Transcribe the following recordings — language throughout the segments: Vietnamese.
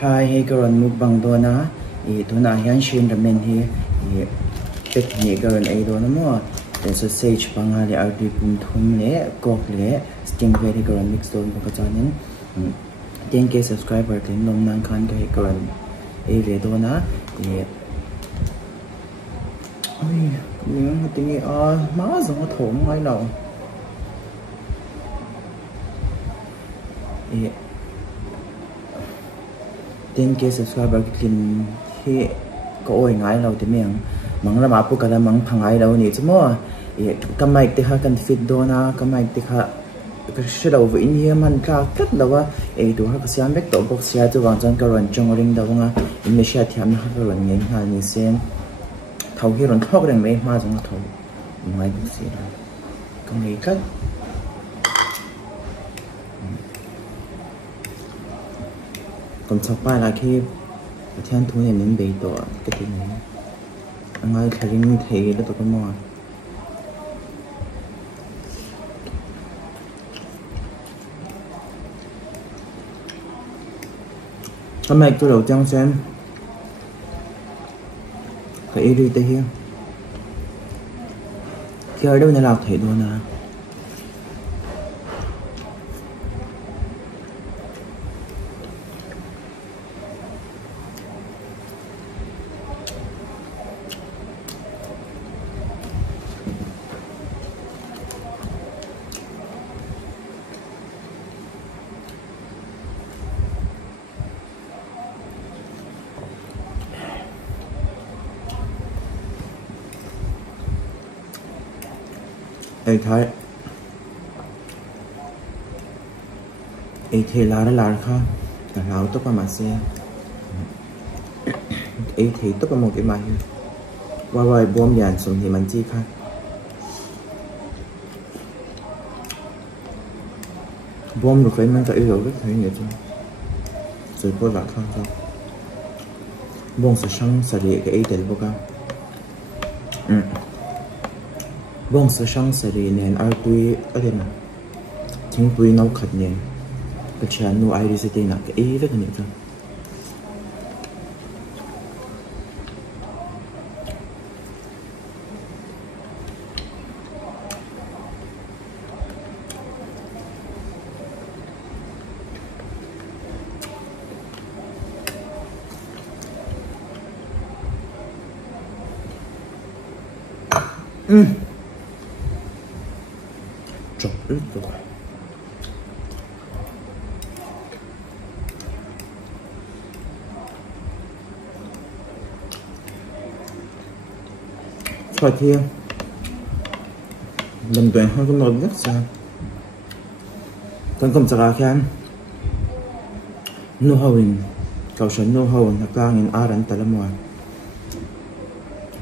Hai hay karon mukbang do na ito na yan shin ramen hi pek ni karon ay do na mo sausage pangali ardi pum thum le kok le sting very karon mix do ko chanin 10k subscriber tin nom nang khan ka karon ay le do na ai những tiếng má giống nó thủng ngay đầu 10k subscriber kinh khi có ôi ngái lâu thì miệng mắng là mà phụ cả là mắng thằng ai đâu nhỉ chứ mà cái máy thì ha cần fit đồ na cái máy thì ha cái sự đầu với như mình cả tất làว่าตัวha cái xem biết tổ bốc xe từ vòng chân cái run trong ring đâu nga mình sẽ thì anh ha cái run nhanh ha như xem thầu cái run thóc đằng này mà giống nó thầu ngoài bốc xe đó cái này cắt còn sau ba là khi thiên thu này nên bị tổ cái gì này anh ấy thấy mình thấy nó tụi con mò hôm nay tôi đầu trang xem cái ý đi tới here khi ở đâu này làm thấy luôn à ấy thấy ấy thì là không là lão tốt mà xe ấy thì tốt một cái máy qua vài bom dàn xuống thì mình chi khác bom được phải mang cái yêu rất thấy nhiều chứ rồi có lạc không sao bom sẽ sang sẽ để cái ấy để bao cao bông sơ sang sari nên ai tui ở đây nào chính tui nấu khát nên cái chuyện nấu ai đi sẽ tên là cái ý rất là nhiều thôi chọc ít rồi xoài thiên đồng tuyển hơi có ngon nhất sao con cầm sạc khan nô hồn cầu sân nô hồn thật ra nghìn ai đánh tại lâm ngoài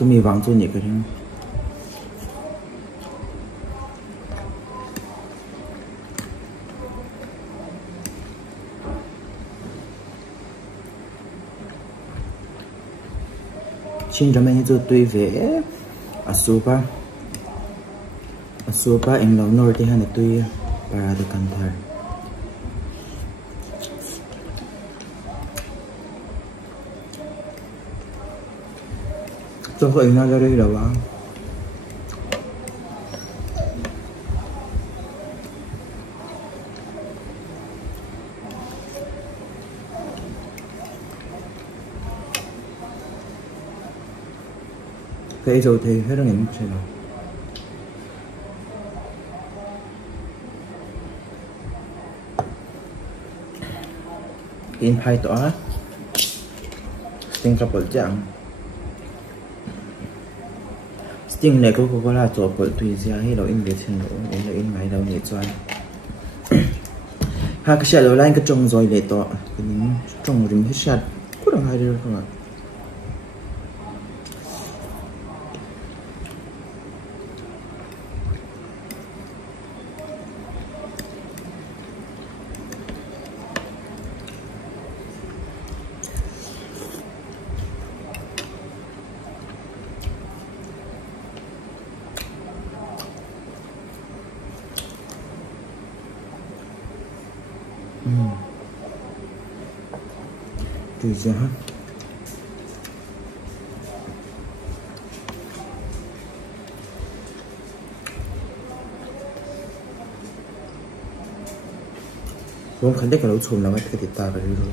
có mì vàng cho nhẹ cái đó xin cho mình cho tùy về asupa em lâu nổi thì hay là tùy para được cẩn thận cho vậy nó ra đây là bao cái rồi thì hết rồi sẽ rồi in hai tỏa sting couple chẳng sting này có là chỗ của tùy ra hay đâu in về trên độ đấy là in ngày đâu để cho hai cái xe lại cái trồng rồi để tỏa cái trồng rừng hết sạch có được hai đứa không ạ Tùy ra ha. Không khánh đấy cả lỗ chùm là mấy cái thịt ta phải đi rồi.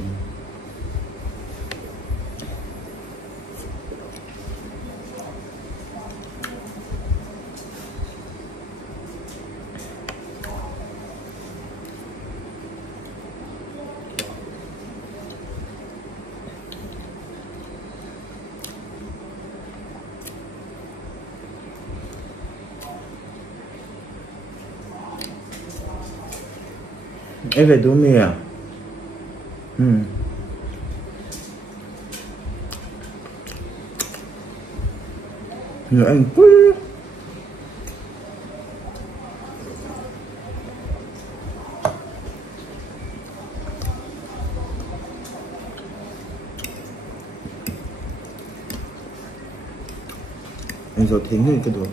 Em về đúng mì à? Nữa anh quý. Anh rồi thính cái đồ.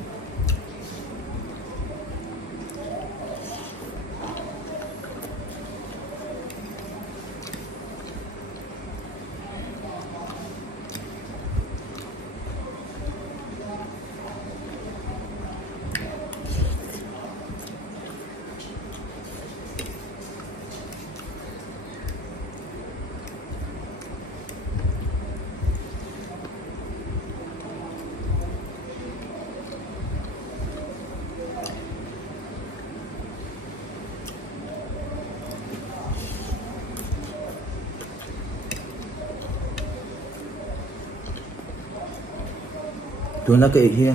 Tôi nó kệ hiên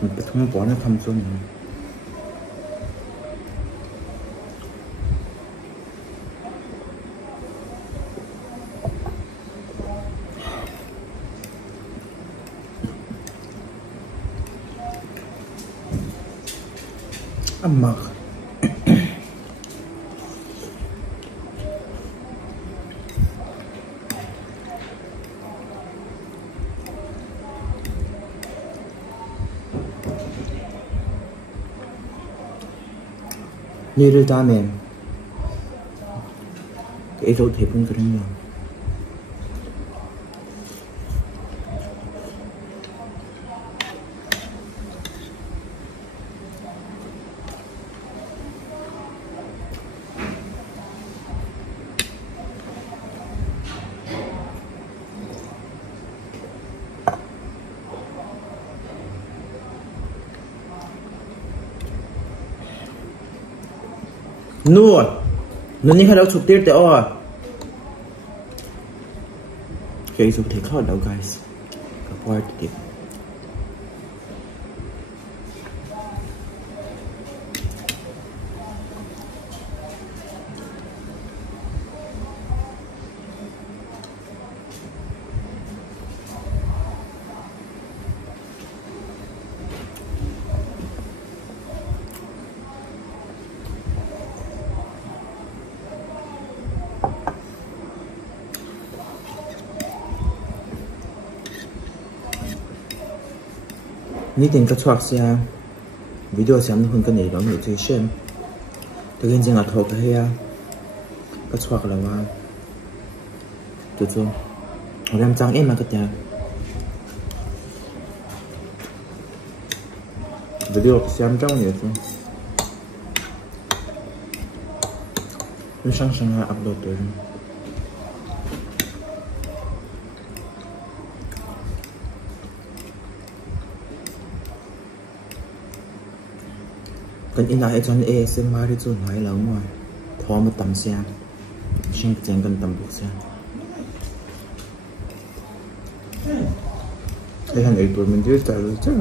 mình phải không bỏ nó thăm xuân mặc như 다음에 계속 대본 그런 거 눈이 하려고 좁딜 때 계속 대커 đâu guys cái part tiếp你点个 track 下 video 想混个内容有最深这个人啊头个黑啊个 track 了哇就做我让张em mà cái nhà video xem trong nhiều chứ nó sang sang upload rồi cần in lại cho nên ASMR đi chọn hỏi lâu mà thò một tầm xe xem chẳng cần tầm buộc xe đây hàng ấy tuổi mình chưa trả lời chắc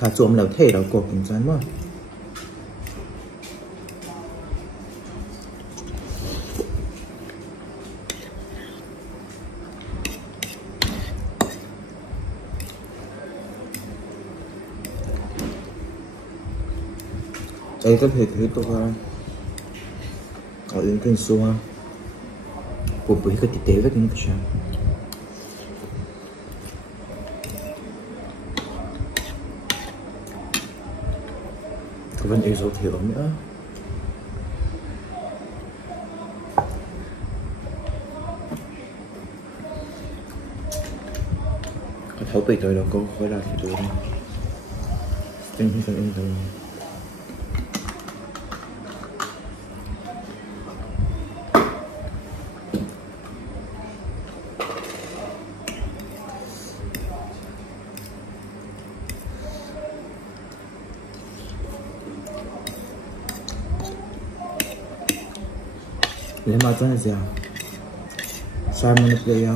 thả trộm lẩu thể đó cổ kính chán mà Ấy có thể thấy tôi ở những cái số của bữa cái tế với những cái sao có vấn đề dấu thiểu nữa. Cái thấu bị tôi đâu có phải là thì tôi anh không cần anh đâu. Lấy mà cho nó gì à? Sao mà nó play à?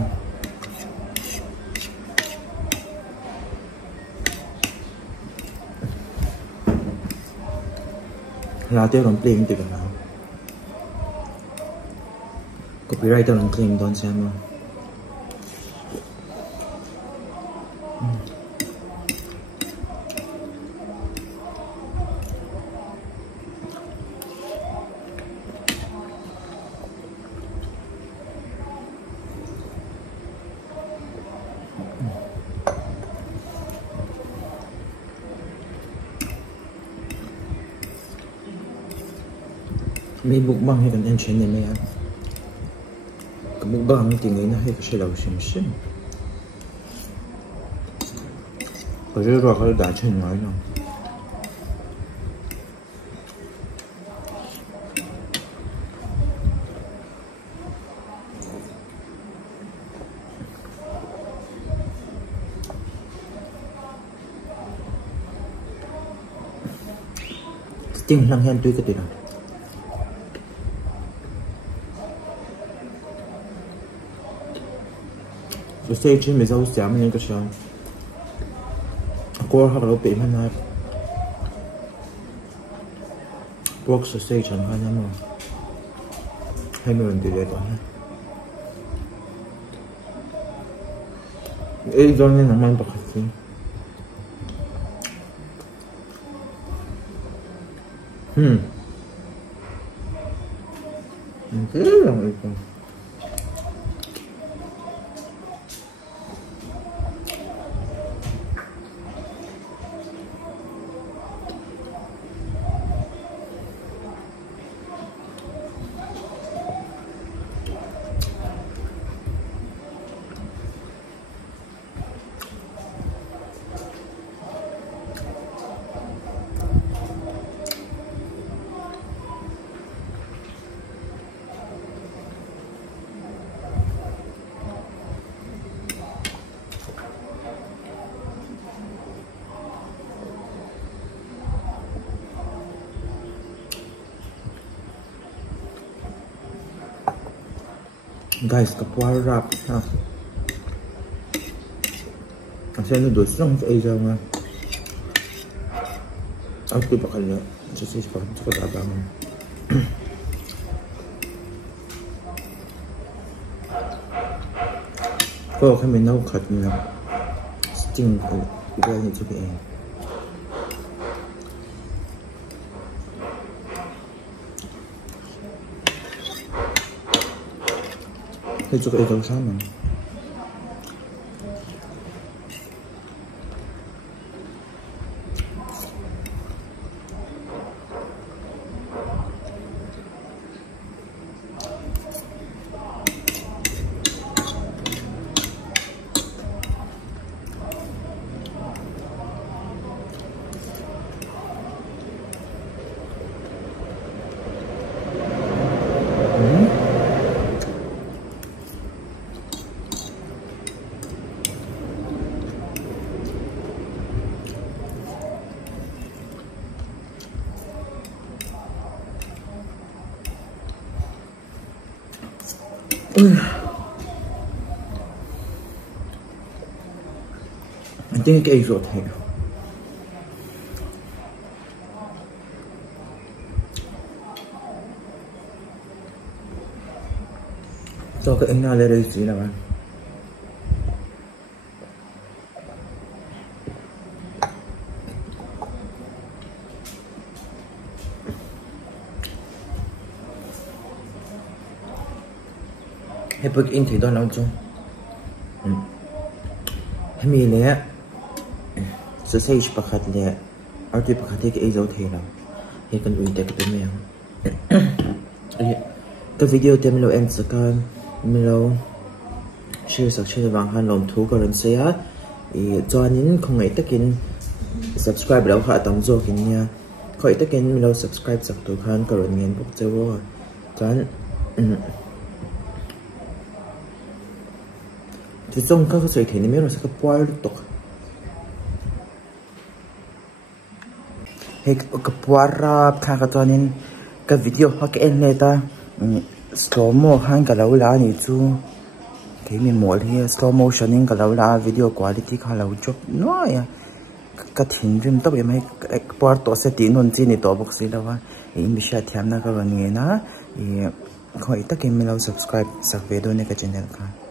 Là tiêu đồng play từ nào? Copywriter ng claim doon sa mo. May mukbang hay kan enchen ni maya. Mukbang tingin na hay kasi daw sim. Kasi ro ka da chen ngai no. Ting lang hen tuy cái tiền. Sausage mới rau xám nên cái sao cô học lâu bị mà nói pork sausage chẳng hạn nhau mà hay mình thì để đó ấy do nên là mang bạc gì thế là người ta guys kapwa wrap ha saya noodles lang sa Asia nga ako pa kanya sa pagkakabang ko kami naukat na sting ko iba nito kaya Itu kayak jauh sama. I think cái ruột này cho cái anh nào lên đây xí nào bạn hãy bực in thì đó lâu chung hãy mi lẽ sausage pakhat lẽ ở đây pakhat thì cái dấu thế nào hãy cần uy tế cái tụi mình cái video tem lo em sẽ can lo share sắc trên vàng han lom thu cái lần xe cho nên không ai takin subscribe đâu hạ tầm zo kinh nha khỏi takin lo subscribe sắc tu khan cái lần nghiên bốc chơi cho thì trong các cái sự kiện này mình sẽ có bao nhiêu tục hay cái bao rap khác cho nên cái video hoặc cái này ta slow mo hang cái lâu lá này chú cái mình mua thì slow motion nên cái lâu lá video quality khá lâu chụp nói cái thình rim tao em hay cái bao tổ sẽ tin hơn gì này tổ bốc xí đâu á em bị sát thiam na cái vấn đề na khỏi tất cả mình lo subscribe sắc video này cái channel ka